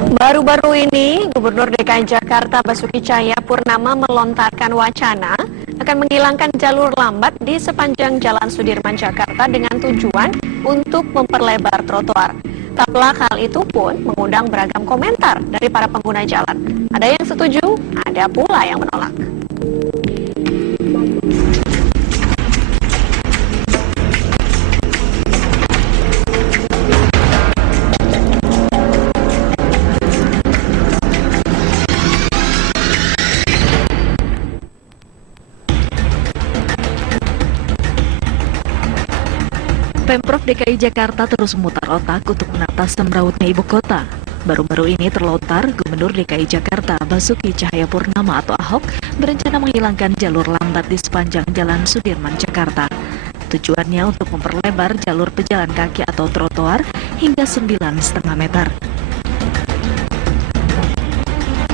Baru-baru ini, Gubernur DKI Jakarta Basuki Cahayapurnama melontarkan wacana akan menghilangkan jalur lambat di sepanjang Jalan Sudirman Jakarta dengan tujuan untuk memperlebar trotoar. Tak pelak hal itu pun mengundang beragam komentar dari para pengguna jalan. Ada yang setuju, ada pula yang menolak. Pemprov DKI Jakarta terus memutar otak untuk menata semrautnya ibu kota. Baru-baru ini terlontar, Gubernur DKI Jakarta Basuki Cahayapurnama atau Ahok berencana menghilangkan jalur lambat di sepanjang Jalan Sudirman Jakarta. Tujuannya untuk memperlebar jalur pejalan kaki atau trotoar hingga 9,5 meter.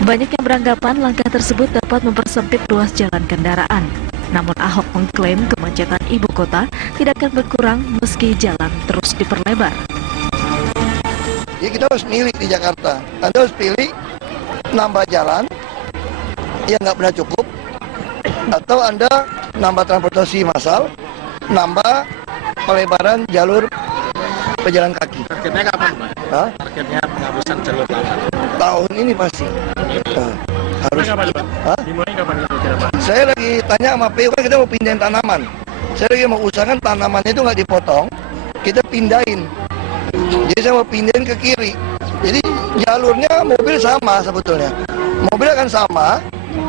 Banyak yang beranggapan langkah tersebut dapat mempersempit ruas jalan kendaraan. Namun Ahok mengklaim kemacetan ibu kota tidak akan berkurang meski jalan terus diperlebar. Jadi kita harus milih di Jakarta. Anda harus pilih nambah jalan yang nggak pernah cukup, atau Anda nambah transportasi massal, nambah pelebaran jalur pejalan kaki. Targetnya kapan, Pak? Hah? Targetnya penghapusan jalur lambat. Tahun ini pasti. Harus. Kapan, Pak? Hah? Dimulai kapan kira-kira, Pak? Saya lagi tanya sama PU, kan kita mau pindahin tanaman. Saya lagi mau usahakan tanamannya itu nggak dipotong, kita pindahin. Jadi saya mau pindahin ke kiri. Jadi jalurnya mobil sama sebetulnya. Mobil akan sama,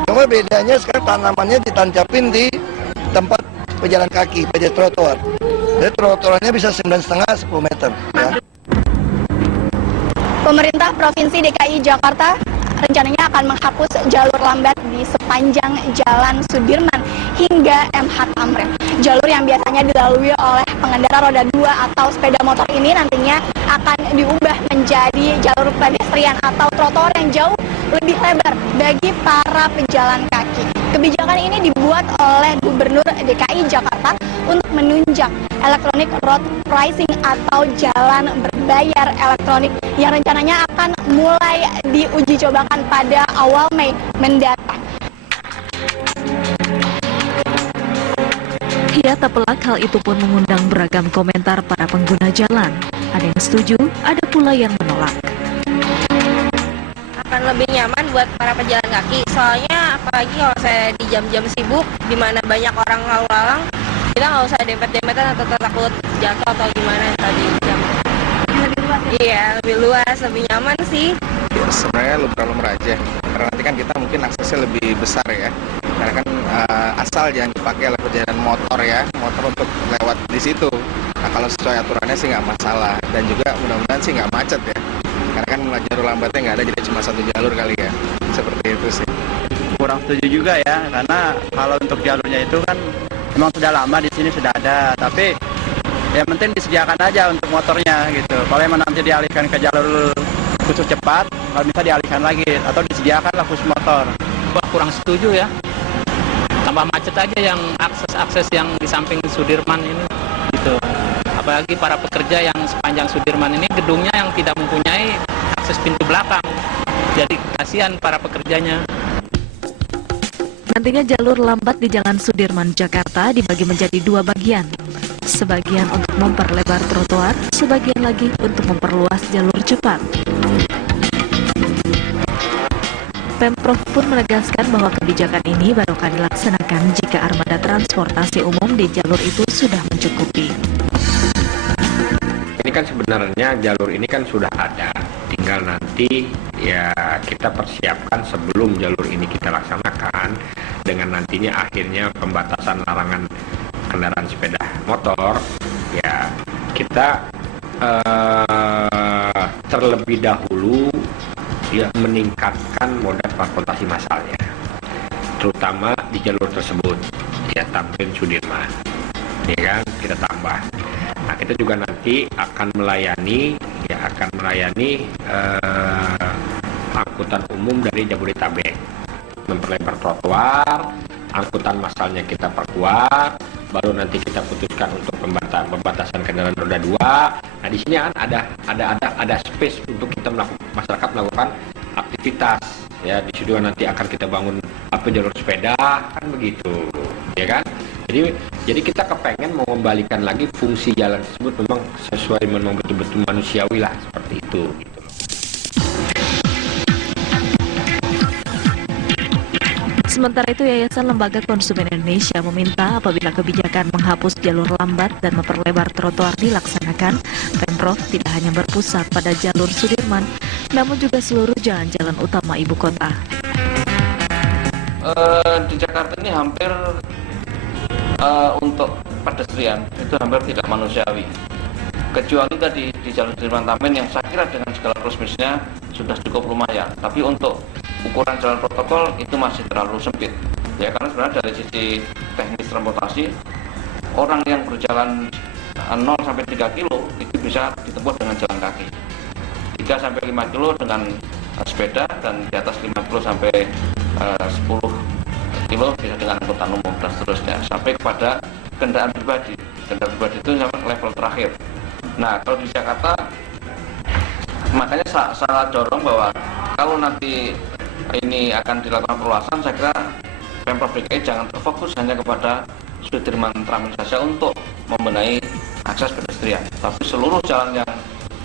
cuma bedanya sekarang tanamannya ditancapin di tempat pejalan kaki, pejalan trotoar. Jadi trotoarnya bisa 9,5-10 meter. Ya. Pemerintah Provinsi DKI Jakarta rencananya akan menghapus jalur lambat di sepanjang Jalan Sudirman hingga MH Tamrin. Jalur yang biasanya dilalui oleh pengendara roda 2 atau sepeda motor ini nantinya akan diubah menjadi jalur pedestrian atau trotoar yang jauh lebih lebar bagi para pejalan kaki. Kebijakan ini dibuat oleh Gubernur DKI Jakarta untuk menunjang electronic road pricing atau jalan berbayar elektronik yang rencananya akan mulai diuji cobakan pada awal Mei mendatang. Ya, tak pelak hal itu pun mengundang beragam komentar para pengguna jalan. Ada yang setuju, ada pula yang menolak. Akan lebih nyaman buat para pejalan kaki, soalnya apalagi kalau saya di jam-jam sibuk di mana banyak orang lalu lalang, kita nggak usah dempet-dempetan atau takut jatuh atau gimana tadi jam. Lebih luas ya? Iya, lebih luas, lebih nyaman sih. Sebenarnya lumrah-lumrah aja, karena nanti kan kita mungkin aksesnya lebih besar ya. Karena kan asal jangan dipakai oleh perjalanan motor ya, motor untuk lewat di situ. Nah kalau sesuai aturannya sih nggak masalah, dan juga mudah-mudahan sih nggak macet ya. Karena kan jalur lambatnya nggak ada, jadi cuma satu jalur kali ya, seperti itu sih. Kurang setuju juga ya, karena kalau untuk jalurnya itu kan memang sudah lama di sini sudah ada, tapi yang penting disediakan aja untuk motornya gitu. Kalau emang nanti dialihkan ke jalur khusus cepat, kalau bisa dialihkan lagi atau disediakanlah khusus motor. Wah, kurang setuju ya. Tambah macet aja yang akses-akses yang di samping Sudirman ini gitu. Apalagi para pekerja yang sepanjang Sudirman ini gedungnya yang tidak mempunyai akses pintu belakang. Jadi kasihan para pekerjanya. Nantinya jalur lambat di Jalan Sudirman Jakarta dibagi menjadi 2 bagian. Sebagian untuk memperlebar trotoar, sebagian lagi untuk memperluas jalur cepat. Pemprov pun menegaskan bahwa kebijakan ini baru akan dilaksanakan jika armada transportasi umum di jalur itu sudah mencukupi. Ini kan sebenarnya jalur ini kan sudah ada, tinggal nanti ya kita persiapkan sebelum jalur ini kita laksanakan dengan nantinya akhirnya pembatasan larangan kendaraan sepeda motor, ya kita terlebih dahulu ya meningkatkan moda transportasi massalnya, terutama di jalur tersebut ya Tamrin Sudirman, ya kan kita tambah. Nah kita juga nanti akan melayani angkutan umum dari Jabodetabek, memperlebar trotoar, angkutan massalnya kita perkuat, baru nanti kita putuskan untuk pembatasan kendaraan roda 2. Nah, di sini kan ada space untuk kita masyarakat melakukan aktivitas. Ya, di situ nanti akan kita bangun jalur sepeda, kan begitu, ya kan? Jadi kita kepengen mengembalikan lagi fungsi jalan tersebut memang sesuai, memang betul-betul manusiawi lah, seperti itu. Gitu. Sementara itu, Yayasan Lembaga Konsumen Indonesia meminta apabila kebijakan menghapus jalur lambat dan memperlebar trotoar dilaksanakan, Pemprov tidak hanya berpusat pada jalur Sudirman, namun juga seluruh jalan-jalan utama ibu kota. Di Jakarta ini hampir untuk pedestrian itu hampir tidak manusiawi. Kecuali tadi di jalur Sudirman Tamrin yang saya kira dengan segala prosesnya sudah cukup lumayan. Tapi untuk ukuran jalan protokol itu masih terlalu sempit. Ya, karena sebenarnya dari sisi teknis transportasi, orang yang berjalan 0 sampai 3 kilo itu bisa ditempuh dengan jalan kaki. 3 sampai 5 kilo dengan sepeda, dan di atas 5 kilo sampai 10 kilo bisa dengan angkutan umum dan seterusnya, sampai kepada kendaraan pribadi. Kendaraan pribadi itu sampai level terakhir. Nah, kalau di Jakarta, makanya saya dorong bahwa kalau nanti ini akan dilakukan perluasan, saya kira Pemprov DKI jangan terfokus hanya kepada Sudirman Tamrin saja untuk membenahi akses pedestrian, tapi seluruh jalan yang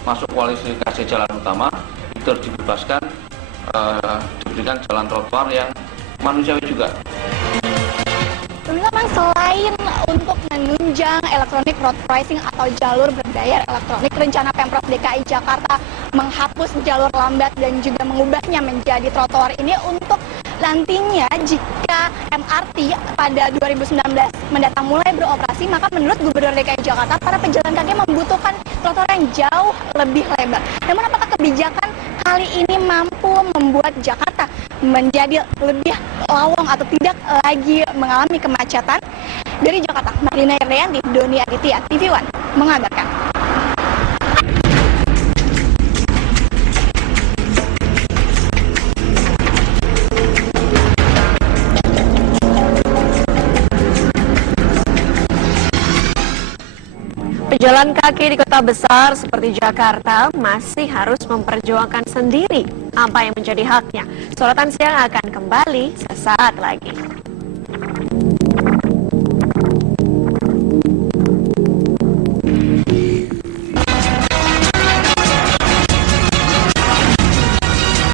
masuk kualifikasi jalan utama itu harus dibebaskan, diberikan jalan trotoar yang manusiawi juga. Memang selain untuk menunjang electronic road pricing atau jalur berbayar elektronik, rencana Pemprov DKI Jakarta menghapus jalur lambat dan juga mengubahnya menjadi trotoar ini untuk nantinya jika MRT pada 2019 mendatang mulai beroperasi, maka menurut Gubernur DKI Jakarta, para pejalan kaki membutuhkan trotoar yang jauh lebih lebar. Namun apakah kebijakan kali ini mampu membuat Jakarta menjadi lebih lawang atau tidak lagi mengalami kemacetan? Dari Jakarta, Marlina Irianti, Doni Aditya, TV One mengabarkan. Pejalan kaki di kota besar seperti Jakarta masih harus memperjuangkan sendiri apa yang menjadi haknya. Sorotan siang akan kembali sesaat lagi.